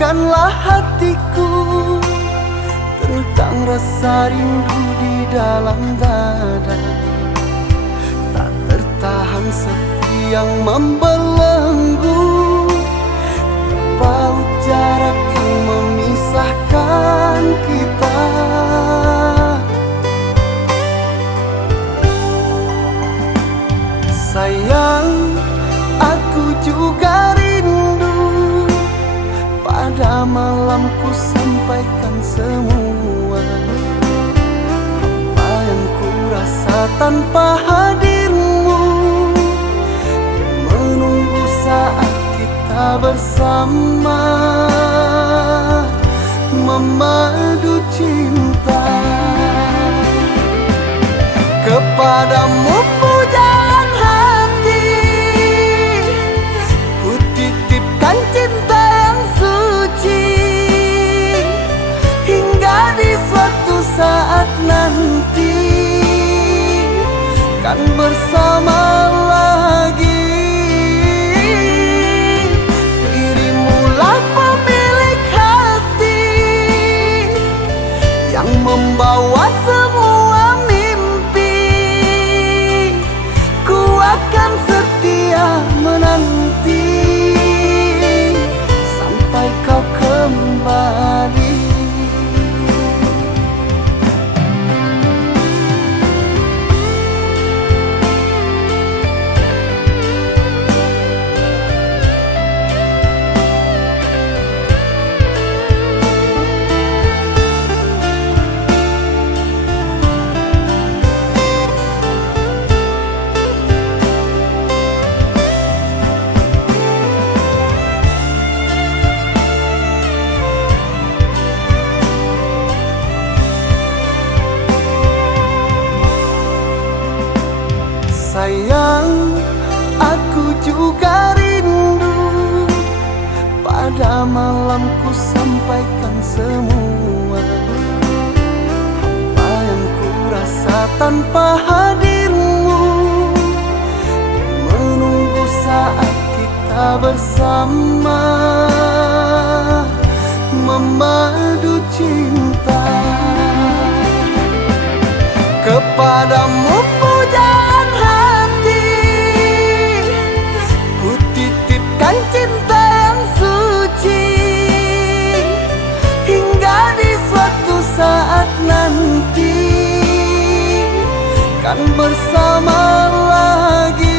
Teguhkanlah hatiku tentang rasa rindu di dalam dada. Tak tertahan sepi yang membelenggu, terpaut jarak yang memisahkan kita. Sayang, aku juga rindu. Pada malamku sampaikan semua apa yang ku rasa tanpa hadirmu, menunggu saat kita bersama memadu cinta. Kepadamu pujaan hati, ku titipkan cinta yang suci, hingga di suatu saat nanti kan bersama lagi. Dirimulah pemilik hati yang membawa semua mimpi. Ku akan setia menanti sampai kau kembali. Sayang, aku juga rindu. Pada malamku sampaikan semua apa yang ku rasa tanpa hadirmu, menunggu saat kita bersama memadu cinta. Kepadamu pujaan hati, ku titipkan cinta yang suci, hingga di suatu saat nanti kan bersama lagi.